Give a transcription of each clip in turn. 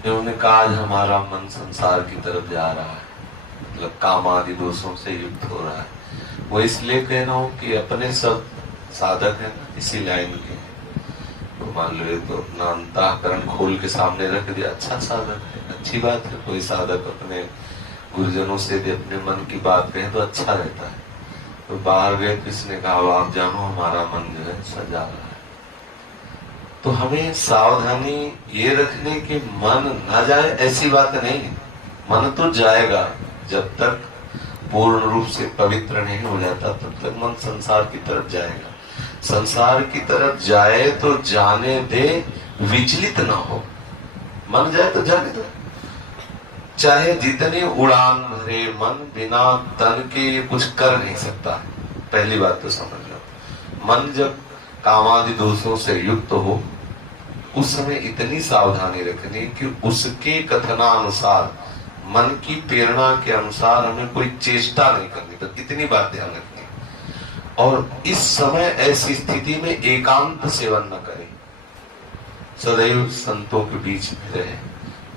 उन्होंने कहा आज हमारा मन संसार की तरफ जा रहा है, मतलब काम आदि दोषों से युक्त हो रहा है। वो इसलिए कह रहा हूँ कि अपने सब साधक हैं इसी लाइन के, तो मान लो तो अपना अंतःकरण खोल के सामने रख दिया, अच्छा साधक है, अच्छी बात है। कोई साधक अपने गुरुजनों से भी अपने मन की बात कहे तो अच्छा रहता है। तो बाहर गए, किसने कहा आप जानो हमारा मन जो है सजा रहा है। तो हमें सावधानी ये रखने की मन ना जाए ऐसी बात नहीं है। मन तो जाएगा, जब तक पूर्ण रूप से पवित्र नहीं हो जाता तब तक मन संसार की तरफ जाएगा। संसार की तरफ जाए तो जाने दे, विचलित ना हो। मन जाए तो जाने दो, चाहे जितनी उड़ान भरे मन, बिना तन के कुछ कर नहीं सकता। पहली बात तो समझ लो, मन जब कामादि दोषों से युक्त हो उस समय इतनी सावधानी रखनी कि उसके कथनानुसार, मन की प्रेरणा के अनुसार हमें कोई चेष्टा नहीं करनी, तो इतनी बात ध्यान रखनी। और इस समय ऐसी स्थिति में एकांत सेवन न करें, सदैव संतों के बीच में रहे,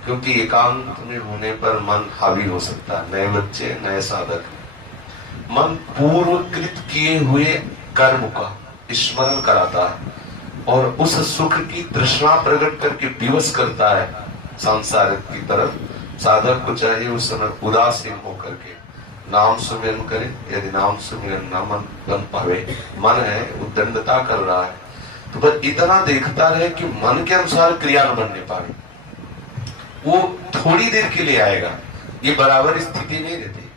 क्योंकि एकांत में होने पर मन हावी हो सकता है। नए बच्चे, नए साधक, मन पूर्वकृत किए हुए कर्म का स्मरण कराता है और उस सुख की तृष्णा प्रकट करके विवश करता है सांसारिक की तरफ। साधक को चाहिए उस समय उदासीन होकर के नाम सुमिरन करे। यदि नाम सुमिरन न मन बन पावे, मन है उद्दंडता कर रहा है, तो बस इतना देखता रहे कि मन के अनुसार क्रिया न बनने पावे। वो थोड़ी देर के लिए आएगा, ये बराबर स्थिति नहीं रहती।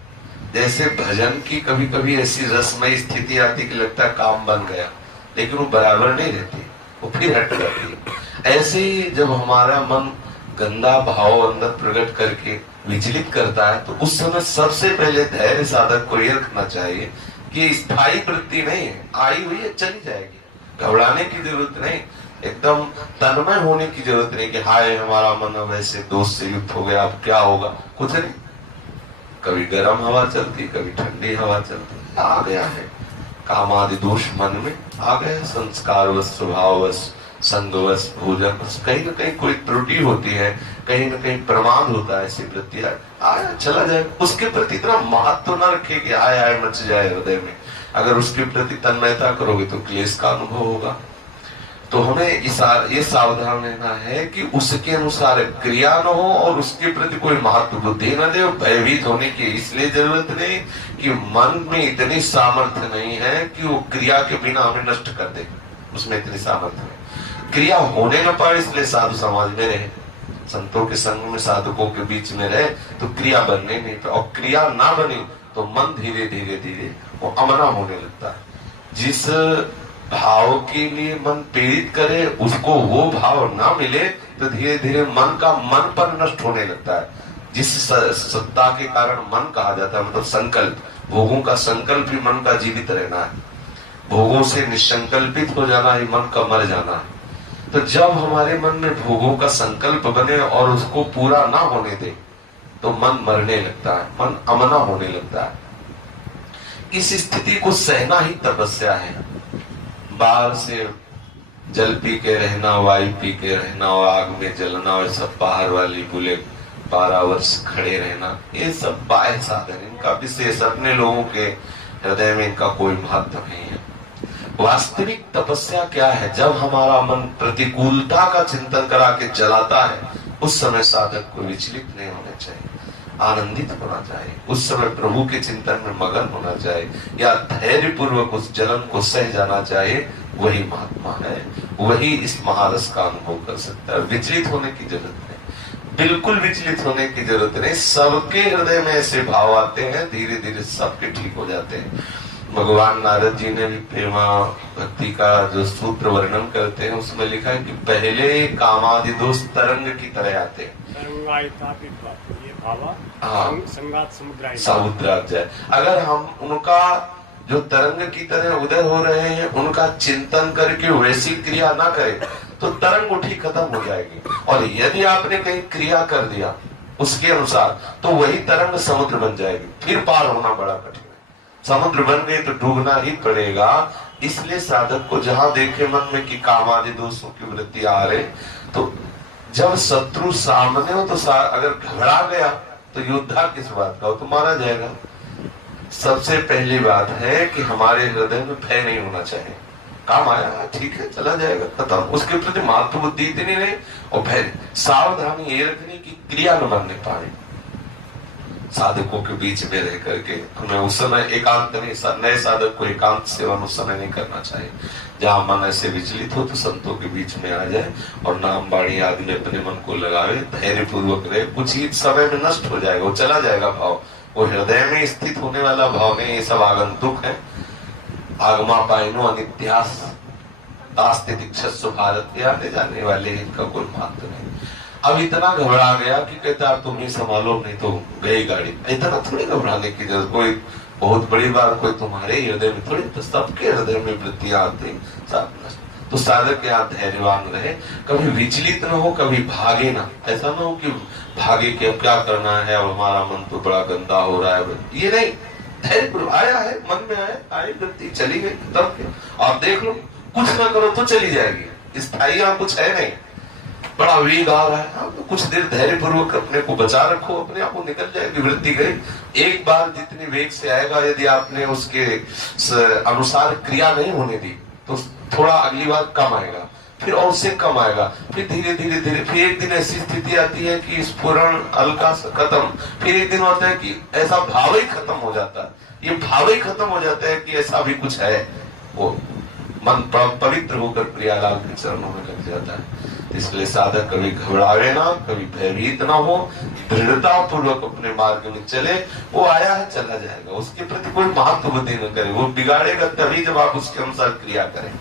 जैसे भजन की कभी कभी ऐसी रसमय स्थिति आती कि लगता है काम बन गया, लेकिन वो बराबर नहीं रहती, वो फिर हट जाती है। ऐसे ही जब हमारा मन गंदा भाव अंदर प्रकट करके विचलित करता है, तो उस समय सबसे पहले धैर्य साधक को यह रखना चाहिए कि स्थायी वृत्ति नहीं है, आई हुई है चली जाएगी, घबराने की जरूरत नहीं, एकदम तन्मय होने की जरूरत नहीं कि हाय हमारा मन वैसे दोष से युक्त हो गया, अब क्या होगा, कुछ नहीं। कभी गर्म हवा चलती, कभी ठंडी हवा चलती, आ गया है कामादि दोष मन में आ गए, संस्कारवश, स्वभाववश, संगवश, भोजन, कहीं ना कहीं कोई त्रुटि होती है, कहीं ना कहीं प्रमाद होता है, ऐसी वृत्ति आया चला जाए। उसके प्रति इतना महत्व न रखे कि आय आय मच जाए हृदय में। अगर उसके प्रति तन्मयता करोगे तो क्लेश का अनुभव होगा। तो हमें ये सावधान रहना है कि उसके अनुसार क्रिया न हो और उसके प्रति कोई महत्व बुद्धि न दे। भयभीत होने की इसलिए जरूरत नहीं कि मन में इतनी सामर्थ्य नहीं है कि वो क्रिया के बिना हमें नष्ट कर दे, उसमें इतनी सामर्थ्य नहीं। क्रिया होने न पाए इसलिए साधु समाज में रहे, संतों के संग में, साधकों के बीच में रहे, तो क्रिया बनने नहीं पाए। और क्रिया ना बनी तो मन धीरे धीरे धीरे वो अमना होने लगता है। जिस भाव के लिए मन प्रेरित करे उसको वो भाव ना मिले तो धीरे धीरे मन का मन पर नष्ट होने लगता है। जिस सत्ता के कारण मन कहा जाता है, मतलब संकल्प, भोगों का संकल्प ही मन का जीवित रहना है, भोगों से निसंकल्पित हो जाना ही मन का मर जाना है। तो जब हमारे मन में भोगों का संकल्प बने और उसको पूरा ना होने दे तो मन मरने लगता है, मन अमना होने लगता है। इस स्थिति को सहना ही तपस्या है। बाहर से जल पी के रहना, वायु पी के रहना और आग में जलना और सब बाहर वाली बुले 12 वर्ष खड़े रहना, ये सब बाह्य साधन, इनका विशेष अपने लोगों के हृदय में इनका कोई महत्व नहीं है। वास्तविक तपस्या क्या है? जब हमारा मन प्रतिकूलता का चिंतन करा के चलाता है, उस समय साधक को विचलित नहीं होना चाहिए, आनंदित होना चाहिए, उस समय प्रभु के चिंतन में मगन होना चाहिए, या धैर्य पूर्वक उस जलन को सह जाना चाहिए। वही महात्मा है, वही इस महारस का अनुभव कर सकता है। विचलित होने की जरूरत नहीं, बिल्कुल विचलित होने की जरूरत नहीं। सबके हृदय में ऐसे भाव आते हैं, धीरे धीरे सबके ठीक हो जाते हैं। भगवान नारद जी ने भी प्रेमा भक्ति का जो सूत्र वर्णन करते हैं उसमें लिखा है कि पहले कामादि दोष तरंग की तरह आते हैं, समुद्र जाए। अगर हम उनका जो तरंग की तरह उदय हो रहे हैं उनका चिंतन करके वैसी क्रिया ना करें तो तरंग उठी खत्म हो जाएगी। और यदि आपने कहीं क्रिया कर दिया उसके अनुसार तो वही तरंग समुद्र बन जाएगी, फिर पार होना बड़ा कठिन है। समुद्र बन गई तो डूबना ही पड़ेगा। इसलिए साधक को जहां देखे मन में कि कामादि दोषों की वृत्ति आ रहे, तो जब शत्रु सामने हो तो अगर घबरा गया तो योद्धा किस बात का हो, तो मारा जाएगा। सबसे पहली बात है कि हमारे हृदय में भय नहीं होना चाहिए। काम आया ठीक है चला जाएगा खत्म, उसके प्रति मातृ बुद्धि इतनी नहीं और भय। सावधानी ये रखनी कि क्रिया न बनने पाए। साधकों के बीच में रह करके हमें उस समय एकांत नहीं, नए साधक को एकांत सेवन उस समय नहीं करना चाहिए। जहां मन ऐसे विचलित हो तो संतों के बीच में आ जाए और नाम बाणी आदि में अपने मन को लगावे, धैर्य पूर्वक रहे। कुछ ही समय में नष्ट हो जाएगा, वो चला जाएगा भाव। वो हृदय में स्थित होने वाला भाव नहीं, ये सब आगंतुक है। आगमा पाइनो अनित्यास तास्ते दीक्षस्व भारत, आने जाने वाले इनका कोई महत्व नहीं। अब इतना घबरा गया कि कहता आप तुम ही संभालो नहीं तो गई गाड़ी। इतना थोड़ी घबराने की जरूरत, कोई बहुत बड़ी बात कोई तुम्हारे हृदय में थोड़ी, तो सबके हृदय में वृत्तियां आती सब। तो साधक यहाँ धैर्यवान रहे, कभी विचलित न हो, कभी भागे ना। ऐसा ना हो कि भागे कि अब क्या करना है और हमारा मन तो बड़ा गंदा हो रहा है, ये नहीं। धैर्य आया है, मन में आया, आई वृत्ति चली गई, तब आप देख लो, कुछ ना करो तो चली जाएगी। स्थायी यहाँ कुछ है नहीं, बड़ा वेग आ रहा है, हाँ, तो कुछ देर धैर्य पूर्वक अपने को बचा रखो, अपने आप को निकल जाएगी वृत्ति गई। एक बार जितनी वेग से आएगा, यदि आपने उसके अनुसार क्रिया नहीं होने दी तो थोड़ा अगली बार कम आएगा, फिर और से कम आएगा, फिर धीरे धीरे धीरे, फिर एक दिन ऐसी स्थिति आती है कि स्फुरण हल्का सा खत्म, फिर एक दिन होता है कि ऐसा भाव ही खत्म हो जाता है। ये भाव ही खत्म हो जाता है कि ऐसा भी कुछ है। वो मन पवित्र होकर प्रियालाल के चरणों में लग जाता है। इसलिए साधक कभी घबरावे ना, कभी भयभीत ना हो, दृढ़ता पूर्वक अपने मार्ग में चले। वो आया है चला जाएगा, उसके प्रति कोई महत्व बुद्धि न करे। वो बिगाड़ेगा तभी जब आप उसके अनुसार क्रिया करें।